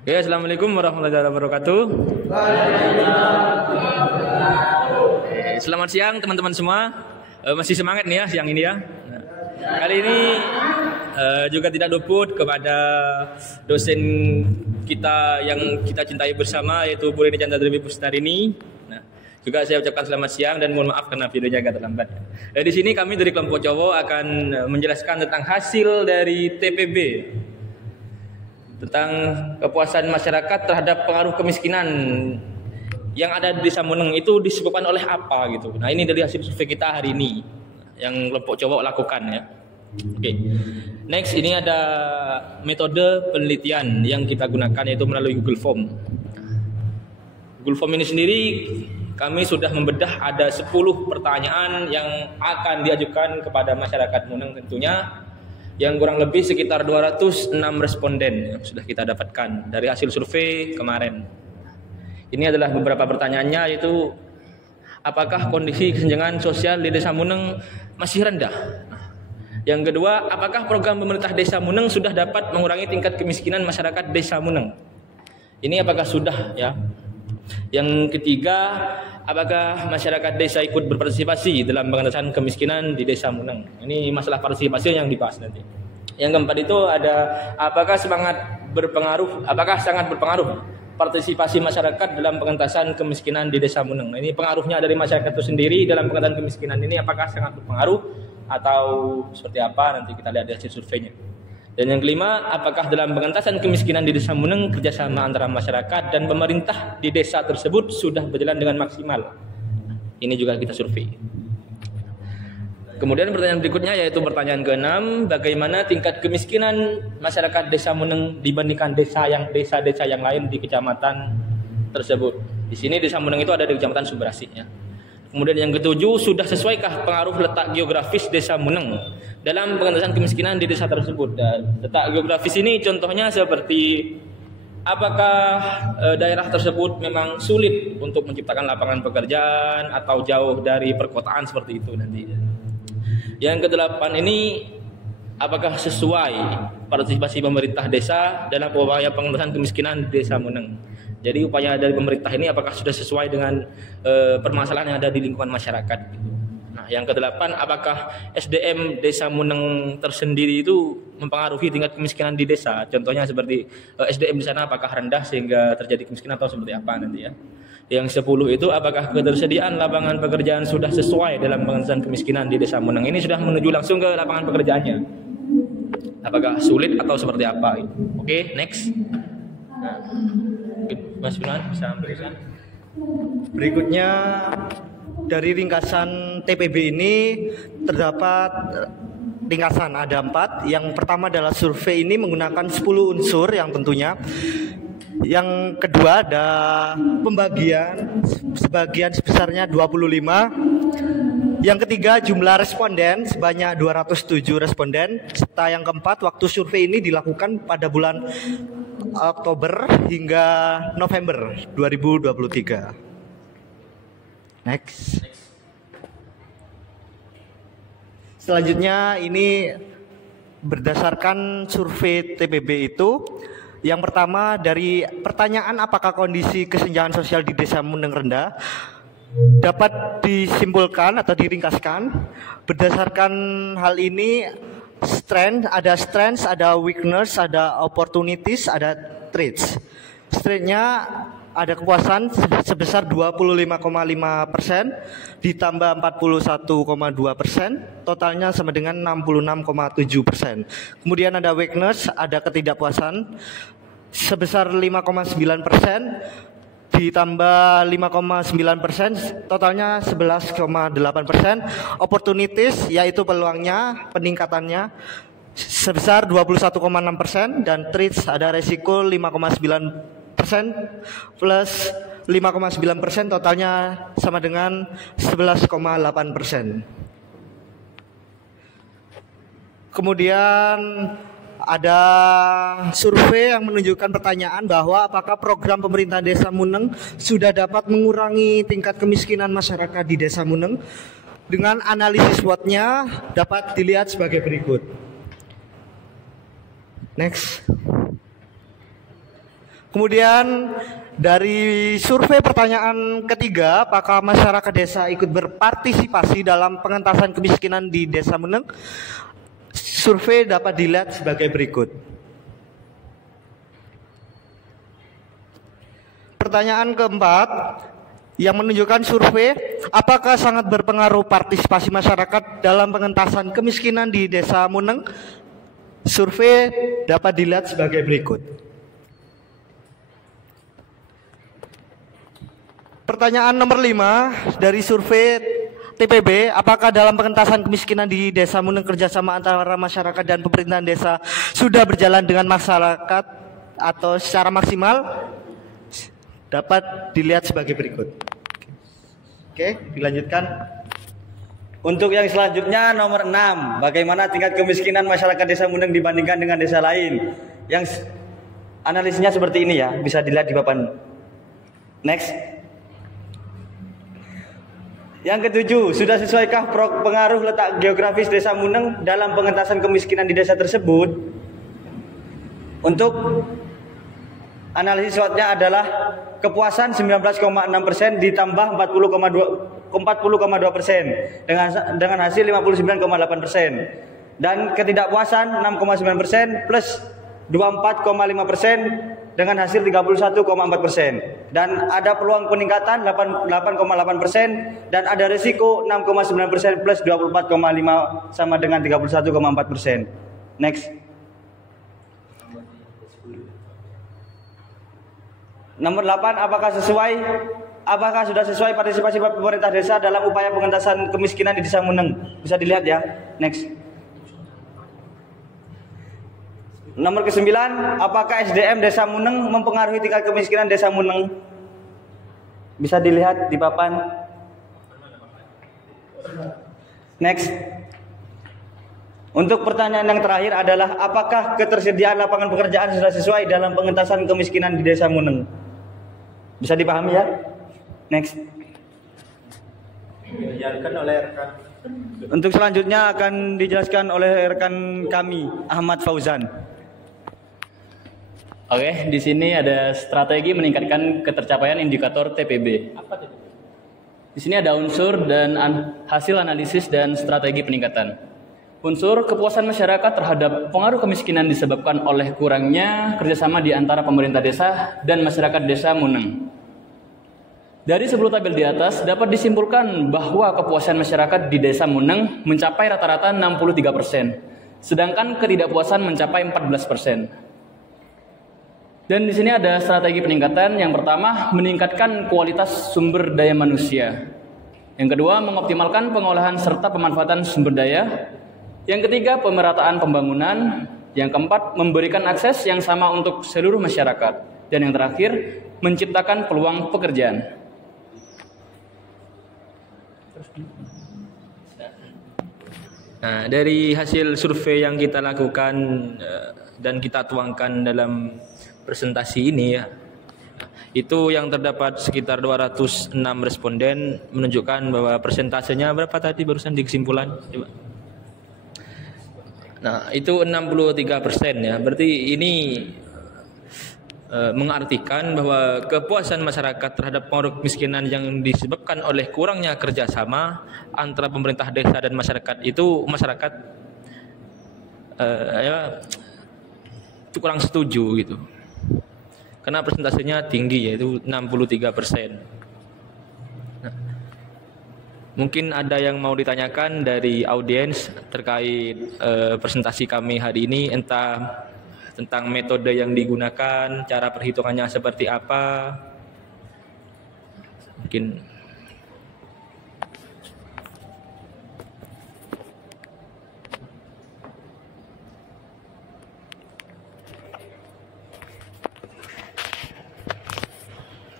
Oke, assalamualaikum warahmatullahi wabarakatuh. Selamat siang teman-teman semua. Masih semangat nih ya siang ini ya. Nah, kali ini juga tidak luput kepada dosen kita yang kita cintai bersama, yaitu Bu Rini Chandra Dewi Pustarini. Nah, juga saya ucapkan selamat siang dan mohon maaf karena videonya agak terlambat. Di sini kami dari kelompok cowok akan menjelaskan tentang hasil dari TPB, tentang kepuasan masyarakat terhadap pengaruh kemiskinan yang ada di Desa Muneng itu disebabkan oleh apa gitu. Nah, ini dari hasil survei kita hari ini yang kelompok cowok lakukan ya. Oke. Next, ini ada metode penelitian yang kita gunakan, yaitu melalui Google Form. Google Form ini sendiri kami sudah membedah ada 10 pertanyaan yang akan diajukan kepada masyarakat Muneng tentunya, yang kurang lebih sekitar 206 responden yang sudah kita dapatkan dari hasil survei kemarin. Ini adalah beberapa pertanyaannya, yaitu apakah kondisi kesenjangan sosial di Desa Muneng masih rendah? Yang kedua, apakah program pemerintah Desa Muneng sudah dapat mengurangi tingkat kemiskinan masyarakat Desa Muneng? Ini apakah sudah ya? Yang ketiga, apakah masyarakat desa ikut berpartisipasi dalam pengentasan kemiskinan di Desa Muneng? Ini masalah partisipasi yang dibahas nanti. Yang keempat itu ada apakah sangat berpengaruh partisipasi masyarakat dalam pengentasan kemiskinan di Desa Muneng. Nah, ini pengaruhnya dari masyarakat itu sendiri dalam pengentasan kemiskinan ini apakah sangat berpengaruh atau seperti apa, nanti kita lihat di hasil surveinya. Dan yang kelima, apakah dalam pengentasan kemiskinan di Desa Muneng kerjasama antara masyarakat dan pemerintah di desa tersebut sudah berjalan dengan maksimal. Ini juga kita survei. Kemudian pertanyaan berikutnya yaitu pertanyaan ke-6, bagaimana tingkat kemiskinan masyarakat Desa Muneng dibandingkan desa-desa yang lain di kecamatan tersebut. Di sini Desa Muneng itu ada di Kecamatan Sumberasih ya. Kemudian yang ketujuh, sudah sesuaikah pengaruh letak geografis Desa Muneng dalam pengentasan kemiskinan di desa tersebut? Dan letak geografis ini contohnya seperti apakah daerah tersebut memang sulit untuk menciptakan lapangan pekerjaan atau jauh dari perkotaan seperti itu nanti. Yang kedelapan ini, apakah sesuai partisipasi pemerintah desa dalam upaya pengentasan kemiskinan di Desa Muneng? Jadi upaya dari pemerintah ini apakah sudah sesuai dengan permasalahan yang ada di lingkungan masyarakat gitu. Nah, yang kedelapan, apakah SDM Desa Muneng tersendiri itu mempengaruhi tingkat kemiskinan di desa? Contohnya seperti SDM di sana apakah rendah sehingga terjadi kemiskinan atau seperti apa nanti ya. Yang 10 itu, apakah ketersediaan lapangan pekerjaan sudah sesuai dalam pengentasan kemiskinan di Desa Muneng? Ini sudah menuju langsung ke lapangan pekerjaannya. Apakah sulit atau seperti apa? Oke, next. Nah, Mas Firman bisa berikan. Berikutnya, dari ringkasan TPB ini terdapat ringkasan ada 4. Yang pertama adalah survei ini menggunakan 10 unsur yang tentunya. Yang kedua ada pembagian sebagian sebesarnya 25. Yang ketiga jumlah responden sebanyak 207 responden. Serta yang keempat, waktu survei ini dilakukan pada bulan Oktober hingga November 2023. Next. Selanjutnya ini berdasarkan survei TPB itu, yang pertama dari pertanyaan apakah kondisi kesenjangan sosial di Desa Muneng rendah, dapat disimpulkan atau diringkaskan berdasarkan hal ini strengths, ada weakness, ada opportunities, ada traits. Strengths-nya ada kepuasan sebesar 25,5% ditambah 41,2%, totalnya sama dengan 66,7%. Kemudian ada weakness, ada ketidakpuasan sebesar 5,9% ditambah 5,9%, totalnya 11,8%. Opportunities yaitu peluangnya, peningkatannya sebesar 21,6%, dan traits ada resiko 5,9% plus 5,9%, totalnya sama dengan 11,8%. Kemudian ada survei yang menunjukkan pertanyaan bahwa apakah program pemerintah Desa Muneng sudah dapat mengurangi tingkat kemiskinan masyarakat di Desa Muneng. Dengan analisis SWOT-nya dapat dilihat sebagai berikut. Next. Kemudian dari survei pertanyaan ketiga, apakah masyarakat desa ikut berpartisipasi dalam pengentasan kemiskinan di Desa Muneng? Survei dapat dilihat sebagai berikut. Pertanyaan keempat yang menunjukkan survei, apakah sangat berpengaruh partisipasi masyarakat dalam pengentasan kemiskinan di Desa Muneng? Survei dapat dilihat sebagai berikut. Pertanyaan nomor 5 dari survei TPB, apakah dalam pengentasan kemiskinan di Desa Muneng kerjasama antara masyarakat dan pemerintahan desa sudah berjalan dengan masyarakat atau secara maksimal? Dapat dilihat sebagai berikut. Oke, dilanjutkan. Untuk yang selanjutnya nomor 6, bagaimana tingkat kemiskinan masyarakat Desa Muneng dibandingkan dengan desa lain? Yang analisisnya seperti ini ya, bisa dilihat di papan. Next. Yang ketujuh, sudah sesuaikah pengaruh letak geografis Desa Muneng dalam pengentasan kemiskinan di desa tersebut? Untuk analisis SWOT-nya adalah kepuasan 19,6% ditambah 40,2% dengan hasil 59,8%, dan ketidakpuasan 6,9% plus 24,5% dengan hasil 31,4%, dan ada peluang peningkatan 8,8% dan ada risiko 6,9% plus 24,5 sama dengan 31,4%. Next. Nomor 8, apakah sudah sesuai partisipasi pemerintah desa dalam upaya pengentasan kemiskinan di Desa Muneng? Bisa dilihat ya. Next. Nomor ke-9, apakah SDM Desa Muneng mempengaruhi tingkat kemiskinan Desa Muneng? Bisa dilihat di papan. Next. Untuk pertanyaan yang terakhir adalah, apakah ketersediaan lapangan pekerjaan sudah sesuai dalam pengentasan kemiskinan di Desa Muneng? Bisa dipahami ya? Next. Untuk selanjutnya akan dijelaskan oleh rekan kami, Ahmad Fauzan. Oke, di sini ada strategi meningkatkan ketercapaian indikator TPB. Di sini ada unsur dan hasil analisis dan strategi peningkatan. Unsur kepuasan masyarakat terhadap pengaruh kemiskinan disebabkan oleh kurangnya kerjasama di antara pemerintah desa dan masyarakat Desa Muneng. Dari 10 tabel di atas dapat disimpulkan bahwa kepuasan masyarakat di Desa Muneng mencapai rata-rata 63%, sedangkan ketidakpuasan mencapai 14%. Dan di sini ada strategi peningkatan. Yang pertama, meningkatkan kualitas sumber daya manusia. Yang kedua, mengoptimalkan pengolahan serta pemanfaatan sumber daya. Yang ketiga, pemerataan pembangunan. Yang keempat, memberikan akses yang sama untuk seluruh masyarakat. Dan yang terakhir, menciptakan peluang pekerjaan. Nah, dari hasil survei yang kita lakukan dan kita tuangkan dalam presentasi ini ya, itu yang terdapat sekitar 206 responden menunjukkan bahwa persentasenya berapa tadi barusan di kesimpulan? Coba. Nah, itu 63% ya. Berarti ini mengartikan bahwa kepuasan masyarakat terhadap pengaruh kemiskinan yang disebabkan oleh kurangnya kerjasama antara pemerintah desa dan masyarakat itu masyarakat itu kurang setuju gitu. Karena persentasenya tinggi yaitu 63%. Nah, mungkin ada yang mau ditanyakan dari audiens terkait presentasi kami hari ini, entah tentang metode yang digunakan, cara perhitungannya seperti apa. Mungkin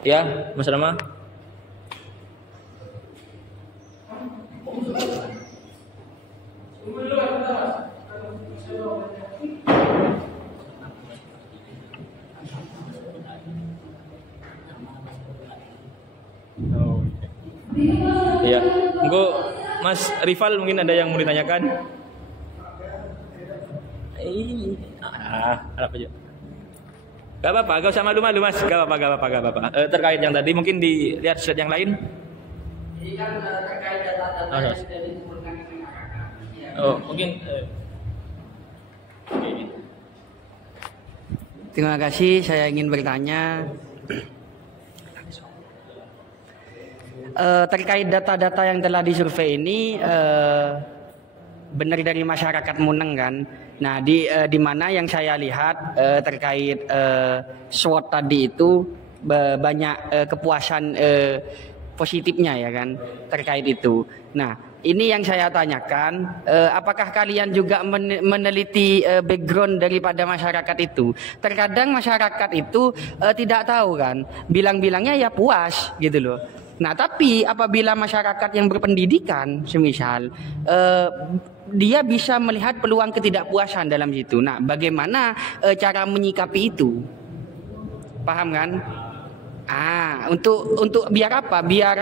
ya, Mas Rama. Ya, engko Mas Rival mungkin ada yang mau ditanyakan. Harap aja. Gak apa-apa, gak usah malu-malu Mas. Gak apa-apa. Terkait yang tadi mungkin dilihat slide yang lain. Ini kan terkait data-data yang sudah dikumpulkan di masyarakat. Oh, mungkin Terima kasih, saya ingin bertanya terkait data-data yang telah disurvei ini benar dari masyarakat Muneng kan. Nah, di mana yang saya lihat terkait SWOT tadi itu banyak kepuasan positifnya ya kan terkait itu. Nah, ini yang saya tanyakan, apakah kalian juga meneliti background daripada masyarakat itu? Terkadang masyarakat itu tidak tahu kan, bilang-bilangnya ya puas gitu loh. Nah, tapi apabila masyarakat yang berpendidikan, semisal dia bisa melihat peluang ketidakpuasan dalam situ. Nah, bagaimana cara menyikapi itu? Paham kan? Untuk biar apa? Biar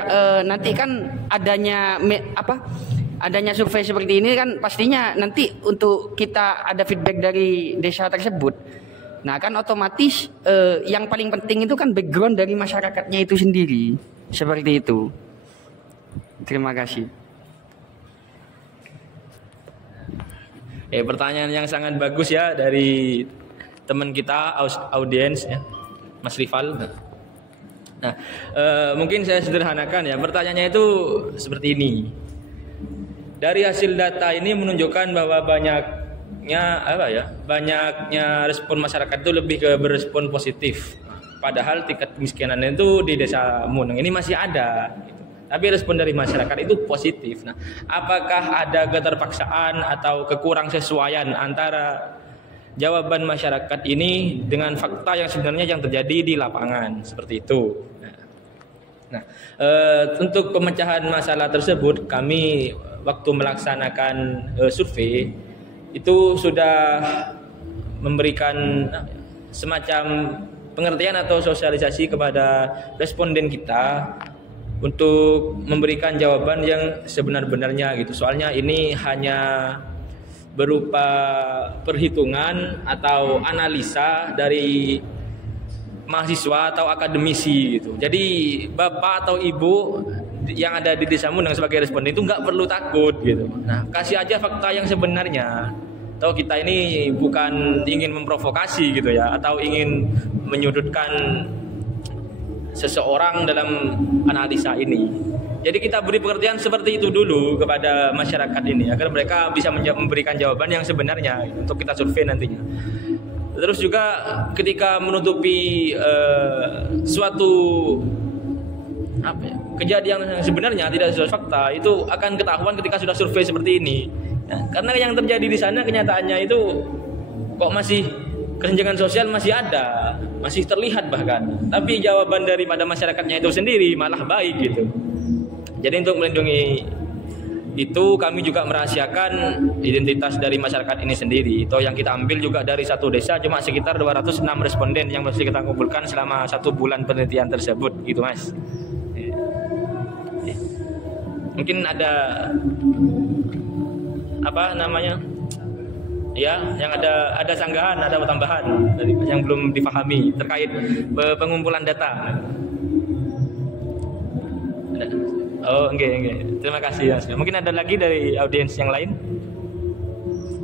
nanti kan adanya survei seperti ini kan pastinya nanti untuk kita ada feedback dari desa tersebut. Nah, kan otomatis yang paling penting itu kan background dari masyarakatnya itu sendiri. Seperti itu. Terima kasih. Pertanyaan yang sangat bagus ya dari teman kita audiens ya, Mas Rival. Nah, mungkin saya sederhanakan ya. Pertanyaannya itu seperti ini. Dari hasil data ini menunjukkan bahwa banyaknya respon masyarakat itu lebih ke berespon positif. Padahal tingkat kemiskinan itu di Desa Muneng ini masih ada. Gitu. Tapi respon dari masyarakat itu positif. Nah, apakah ada keterpaksaan atau kekurang sesuaian antara jawaban masyarakat ini dengan fakta yang sebenarnya yang terjadi di lapangan seperti itu? Nah, untuk pemecahan masalah tersebut kami waktu melaksanakan survei itu sudah memberikan semacam pengertian atau sosialisasi kepada responden kita untuk memberikan jawaban yang sebenar-benarnya gitu. Soalnya ini hanya berupa perhitungan atau analisa dari mahasiswa atau akademisi gitu. Jadi bapak atau ibu yang ada di Desa Muneng sebagai responden itu nggak perlu takut gitu. Nah, kasih aja fakta yang sebenarnya. Atau kita ini bukan ingin memprovokasi gitu ya, atau ingin menyudutkan seseorang dalam analisa ini. Jadi kita beri pengertian seperti itu dulu kepada masyarakat ini agar mereka bisa memberikan jawaban yang sebenarnya untuk kita survei nantinya. Terus juga ketika menutupi suatu kejadian yang sebenarnya tidak sesuai fakta itu akan ketahuan ketika sudah survei seperti ini. Nah, karena yang terjadi di sana kenyataannya itu kok masih kesenjangan sosial masih ada, masih terlihat bahkan. Tapi jawaban daripada masyarakatnya itu sendiri malah baik gitu. Jadi untuk melindungi itu kami juga merahasiakan identitas dari masyarakat ini sendiri. Itu yang kita ambil juga dari satu desa cuma sekitar 206 responden yang mesti kita kumpulkan selama 1 bulan penelitian tersebut gitu Mas. Mungkin ada yang ada sanggahan, ada tambahan dari yang belum dipahami terkait pengumpulan data. Oh, enggak. Terima kasih ya. Mungkin ada lagi dari audiens yang lain?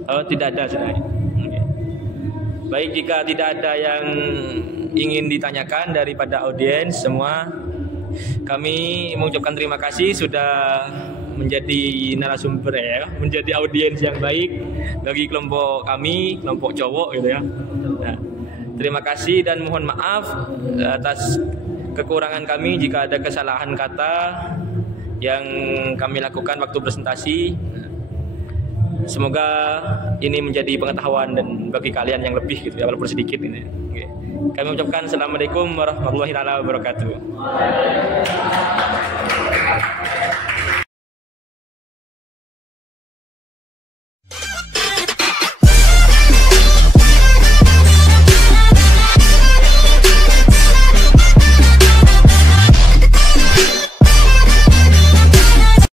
Oh, tidak ada sudah. Okay. Baik, jika tidak ada yang ingin ditanyakan daripada audiens semua, kami mengucapkan terima kasih sudah menjadi narasumber ya, menjadi audiens yang baik bagi kelompok kami, kelompok cowok gitu ya. Nah, terima kasih dan mohon maaf atas kekurangan kami jika ada kesalahan kata yang kami lakukan waktu presentasi. Semoga ini menjadi pengetahuan dan bagi kalian yang lebih gitu ya, walaupun sedikit ini. Okay. Kami ucapkan assalamualaikum warahmatullahi wabarakatuh.